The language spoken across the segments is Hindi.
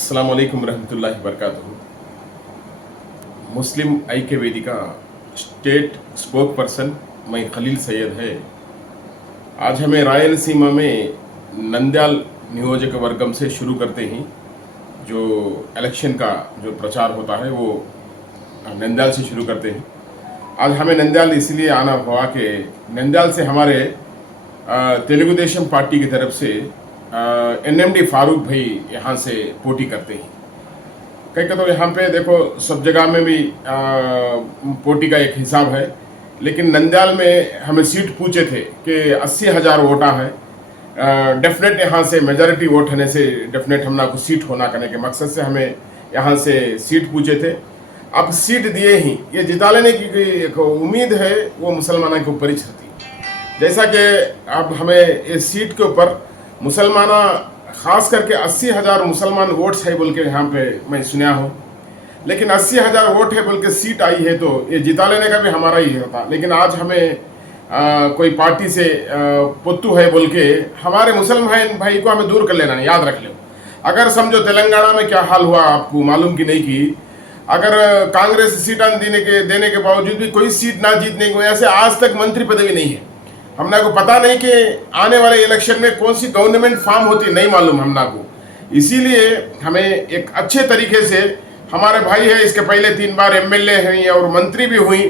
अस्सलाम वालेकुम रहमतुल्लाहि वबरकातुहू। मुस्लिम ऐक्य वेदिका स्टेट स्पोक पर्सन मैं खलील सैयद है। आज हमें रायलसीमा में नंद्याल नियोजक वर्गम से शुरू करते हैं। जो इलेक्शन का जो प्रचार होता है वो नंद्याल से शुरू करते हैं। आज हमें नंद्याल इसलिए आना हुआ कि नंद्याल से हमारे तेलुगु देशम पार्टी की तरफ से NMD फारूक भाई यहाँ से पोटी करते हैं। कहीं तो यहाँ पे देखो सब जगह में भी पोटी का एक हिसाब है, लेकिन नंद्याल में हमें सीट पूछे थे कि 80,000 वोटा है। डेफिनेट यहाँ से मेजॉरिटी वोट होने से डेफिनेट हमना को सीट होना करने के मकसद से हमें यहाँ से सीट पूछे थे। अब सीट दिए ही ये जिता लेने की एक उम्मीद है वो मुसलमानों के ऊपर ही छती। जैसा कि अब हमें इस सीट के ऊपर मुसलमाना ख़ास करके 80,000 मुसलमान वोट्स है बोल के यहाँ पे मैं सुना हूँ, लेकिन 80,000 वोट है बोल के सीट आई है तो ये जिता लेने का भी हमारा ही होता। लेकिन आज हमें कोई पार्टी से पुत्तू है बोल के हमारे मुसलमान भाई को हमें दूर कर लेना, याद रख लो। अगर समझो तेलंगाना में क्या हाल हुआ आपको मालूम की नहीं की, अगर कांग्रेस सीटां देने के बावजूद भी कोई सीट ना जीतने की वजह से आज तक मंत्री पदवी नहीं है। हमना को पता नहीं कि आने वाले इलेक्शन में कौन सी गवर्नमेंट फॉर्म होती नहीं मालूम हमना को। इसीलिए हमें एक अच्छे तरीके से हमारे भाई है, इसके पहले 3 बार MLA हैं और मंत्री भी हुई।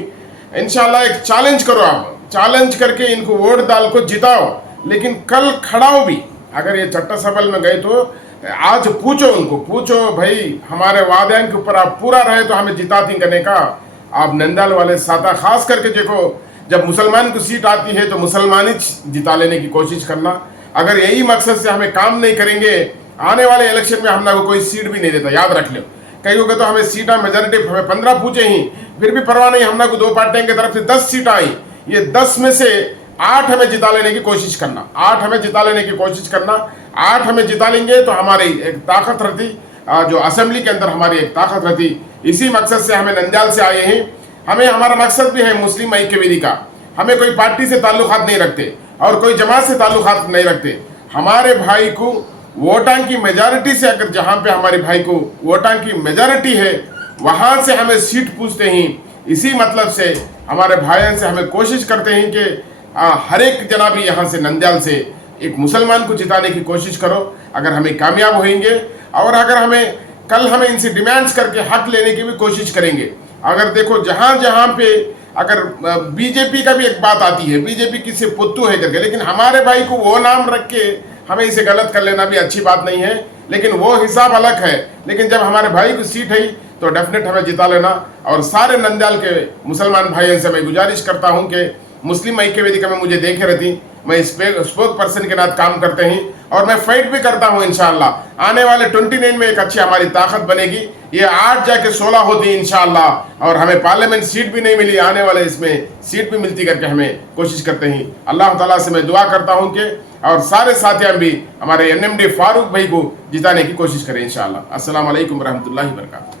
इंशाल्लाह एक चैलेंज करो, आप चैलेंज करके इनको वोट डाल को जिताओ, लेकिन कल खड़ाओ भी। अगर ये चट्टा सबल में गए तो आज पूछो, उनको पूछो भाई हमारे वादे के ऊपर आप पूरा रहे तो हमें जिताती करने का आप नंद्याल वाले साथा। खास करके देखो जब मुसलमान को सीट आती है तो मुसलमान ही जिता लेने की कोशिश करना। अगर यही मकसद से हमें काम नहीं करेंगे आने वाले इलेक्शन में हमना को कोई सीट भी नहीं देता, याद रख लो। कहीं होगा तो हमें सीटा मेजॉरिटी हमें 15 पूछे ही फिर भी परवाह नहीं, हमना को 2 पार्टियों की तरफ से 10 सीट आई। ये 10 में से 8 हमें जिता लेने की कोशिश करना, 8 हमें जिता लेने की कोशिश करना। 8 हमें जिता लेंगे तो हमारी एक ताकत रहती, जो असेंबली के अंदर हमारी एक ताकत रहती। इसी मकसद से हमें नंद्याल से आए हैं। हमें हमारा मकसद भी है मुस्लिम ऐक्य वेदिका। हमें कोई पार्टी से ताल्लुकात नहीं रखते और कोई जमात से ताल्लुकात नहीं रखते। हमारे भाई को वोटां की मेजॉरिटी से, अगर जहां पे हमारे भाई को वोटां की मेजॉरिटी है वहां से हमें सीट पूछते हैं। इसी मतलब से हमारे भाइयों से हमें कोशिश करते हैं कि हर एक जना भी यहाँ से नंद्याल से एक मुसलमान को जिताने की कोशिश करो। अगर हमें कामयाब होंगे और अगर हमें कल हमें इनसे डिमांड्स करके हक लेने की भी कोशिश करेंगे। अगर देखो जहाँ जहाँ पे अगर बीजेपी का भी एक बात आती है, बीजेपी किसी पुत्तू है करके, लेकिन हमारे भाई को वो नाम रख के हमें इसे गलत कर लेना भी अच्छी बात नहीं है, लेकिन वो हिसाब अलग है। लेकिन जब हमारे भाई की सीट है तो डेफिनेट हमें जिता लेना। और सारे नंद्याल के मुसलमान भाइयों से मैं गुजारिश करता हूँ कि मुस्लिम ऐक्य वेदिका में मुझे देखे रहती, मैं स्पोक पर्सन के नाथ काम करते हैं और मैं फाइट भी करता हूँ। इंशाअल्लाह आने वाले 29 में एक अच्छी हमारी ताकत बनेगी। ये 8 जाके 16 होती इंशाअल्लाह, और हमें पार्लियामेंट सीट भी नहीं मिली, आने वाले इसमें सीट भी मिलती करके हमें कोशिश करते हैं। अल्लाह ताला से मैं दुआ करता हूँ कि और सारे साथियाँ भी हमारे NMD फारूक भाई को जिताने की कोशिश करें इंशाअल्लाह। अस्सलाम वालेकुम रहमतुल्लाहि वबरकातुहू।